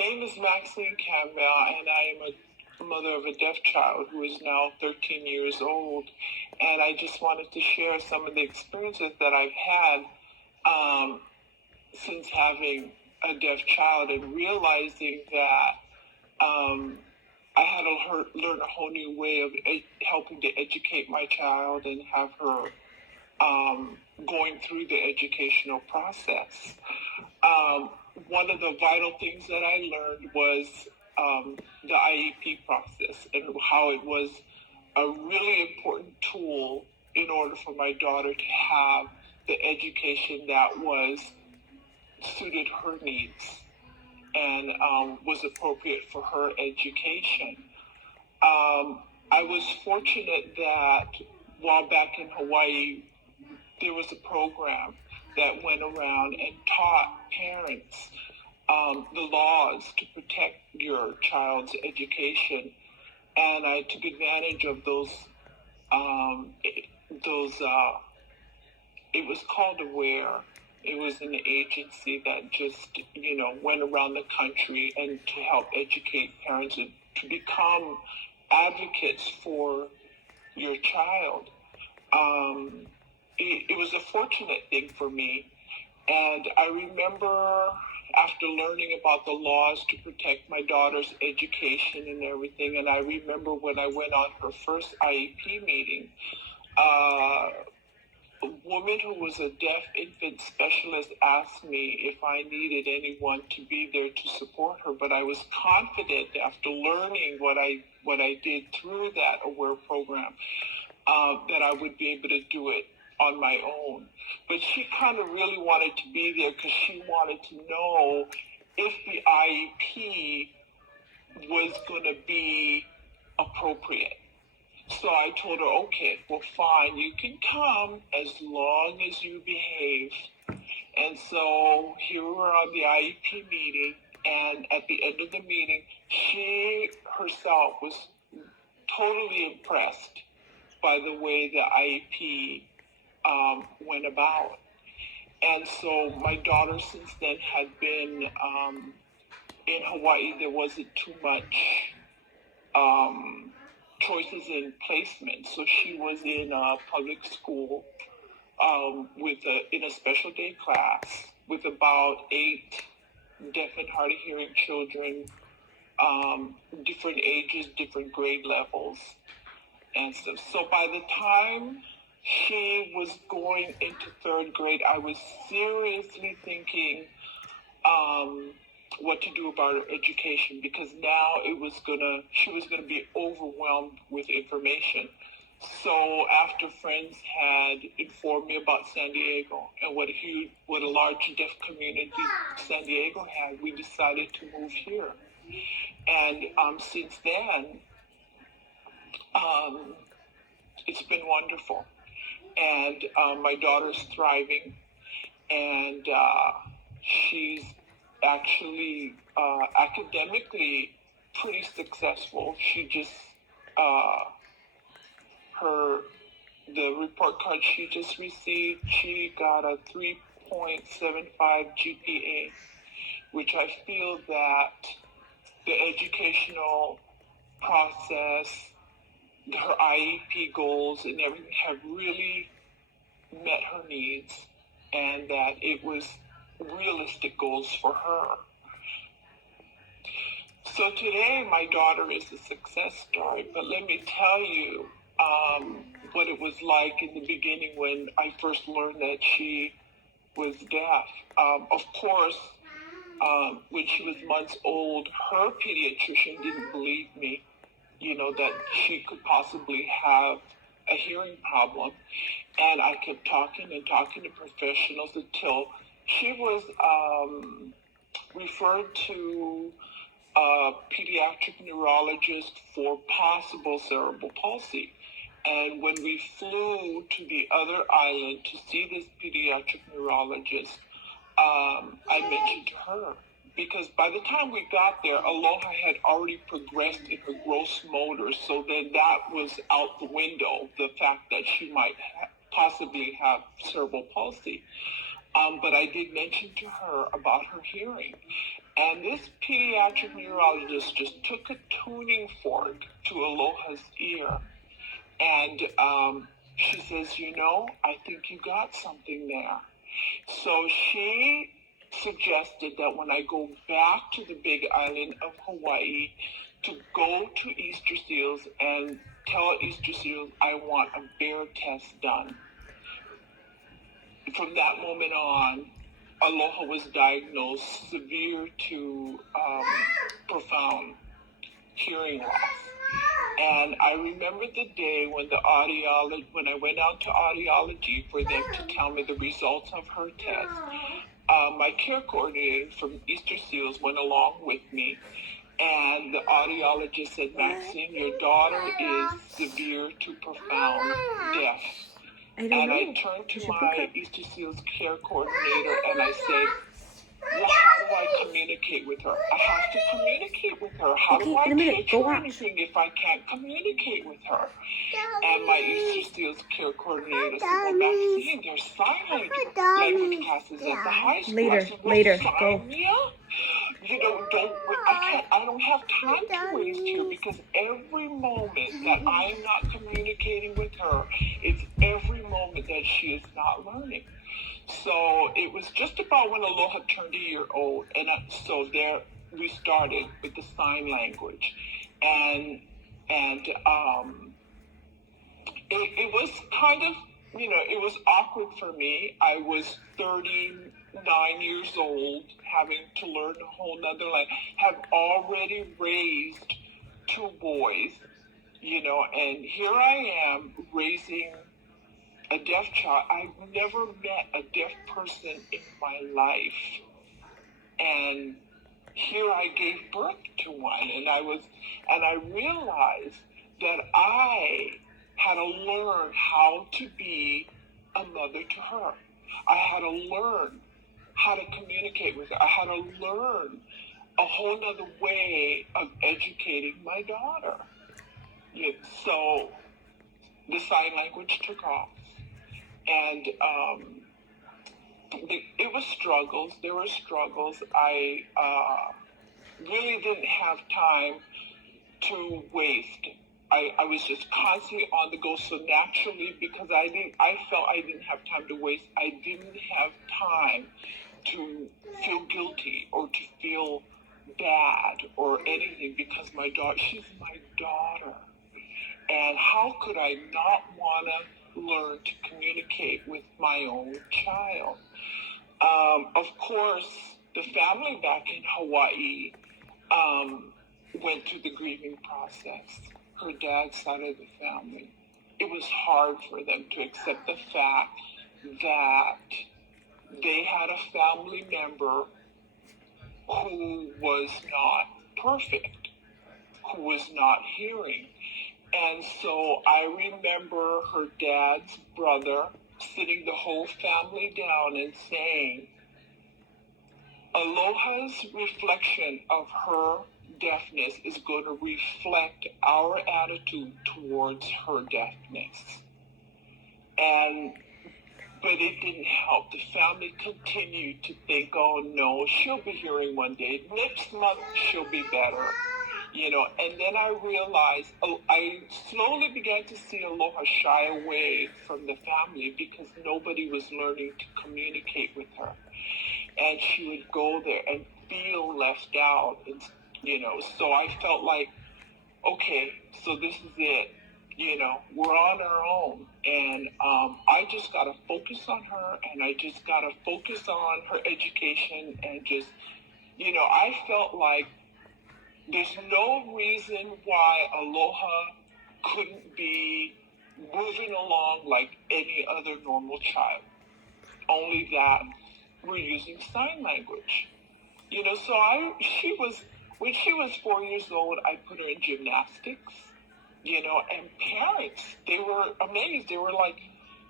name is Maxine Campbell, and I am a mother of a deaf child who is now 13 years old. And I just wanted to share some of the experiences that I've had since having a deaf child and realizing that I had to learn a whole new way of helping to educate my child and have her going through the educational process. One of the vital things that I learned was the IEP process and how it was a really important tool in order for my daughter to have the education that was suited her needs and was appropriate for her education. I was fortunate that while back in Hawaii, there was a program that went around and taught parents the laws to protect your child's education, and I took advantage of those. It was called AWARE. It was an agency that just went around the country and to help educate parents and to become advocates for your child. It was a fortunate thing for me. And I remember after learning about the laws to protect my daughter's education and everything, and I remember when I went on her first IEP meeting, a woman who was a deaf infant specialist asked me if I needed anyone to be there to support her, but I was confident after learning what I did through that AWARE program that I would be able to do it on my own. But she kind of really wanted to be there because she wanted to know if the IEP was going to be appropriate. So I told her, okay, well, fine, you can come as long as you behave. And so here we were on the IEP meeting, and at the end of the meeting, she herself was totally impressed by the way the IEP went about. And so my daughter since then had been in Hawaii. There wasn't too much choices in placement. So she was in a public school in a special day class with about 8 deaf and hard of hearing children, different ages, different grade levels and stuff. So by the time she was going into 3rd grade, I was seriously thinking what to do about her education, because now she was gonna be overwhelmed with information. So after friends had informed me about San Diego and what a large deaf community San Diego had, we decided to move here. And since then, it's been wonderful. And my daughter's thriving, and she's actually academically pretty successful. She just the report card she just received, she got a 3.75 GPA, which I feel that the educational process, her IEP goals and everything have really met her needs, and that it was realistic goals for her. So today my daughter is a success story, but let me tell you what it was like in the beginning when I first learned that she was deaf. Of course, when she was months old, her pediatrician didn't believe me, that she could possibly have a hearing problem. And I kept talking and talking to professionals until she was referred to a pediatric neurologist for possible cerebral palsy. And when we flew to the other island to see this pediatric neurologist, I mentioned to her, because by the time we got there, Aloha had already progressed in her gross motor, so then that was out the window, the fact that she might possibly have cerebral palsy. But I did mention to her about her hearing, And this pediatric neurologist just took a tuning fork to Aloha's ear. And she says, I think you got something there. So she suggested that when I go back to the big island of Hawaii, to go to Easter Seals and tell Easter Seals I want a bear test done. From that moment on, Aloha was diagnosed severe to profound hearing loss. And I remember the day when when I went out to audiology for them to tell me the results of her test. My care coordinator from Easter Seals went along with me, and the audiologist said, Maxine, your daughter is severe to profound deaf. And I turned to my Easter Seals care coordinator and I said, well, how do I communicate with her? I have to communicate with her. How do I teach her anything if I can't communicate with her? And my Easter Seals care coordinator said, well, Maxine, there's sign language classes at the high school. Later, I said, well, later, sign go. me up. I don't have time to waste here because every moment that I'm not communicating with her, it's every moment that she is not learning. So it was just about when Aloha turned a year old, and so there we started with the sign language, and it was kind of, it was awkward for me. I was 39 years old, having to learn a whole nother language, have already raised 2 boys, and here I am raising a deaf child. I've never met a deaf person in my life. And here I gave birth to one, and I realized that I had to learn how to be a mother to her. I had to learn how to communicate with her. I had to learn a whole other way of educating my daughter. So the sign language took off. And it was struggles. There were struggles. I really didn't have time to waste. I was just constantly on the go. So naturally, because I felt I didn't have time to waste, I didn't have time to feel guilty or to feel bad or anything because she's my daughter. And how could I not want to learn to communicate with my own child? Of course, the family back in Hawaii went through the grieving process. Her dad's side of the family. It was hard for them to accept the fact that they had a family member who was not perfect, who was not hearing. And so I remember her dad's brother sitting the whole family down and saying, Aloha's reflection of her deafness is going to reflect our attitude towards her deafness. But it didn't help. The family continued to think, oh no, she'll be hearing one day. Next month she'll be better. And then I realized, I slowly began to see Aloha shy away from the family because nobody was learning to communicate with her. And she would go there and feel left out, and, so I felt like, okay, so this is it. We're on our own. And I just got to focus on her, and I just got to focus on her education, and just, I felt like there's no reason why Aloha couldn't be moving along like any other normal child. Only that we're using sign language. So when she was 4 years old, I put her in gymnastics, and parents, they were amazed. They were like,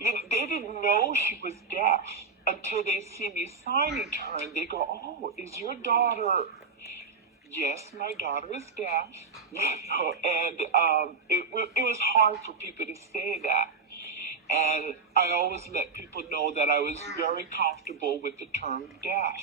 they didn't know she was deaf until they see me signing to her, and they go, oh, is your daughter... Yes, my daughter is deaf, and it was hard for people to say that. And I always let people know that I was very comfortable with the term deaf.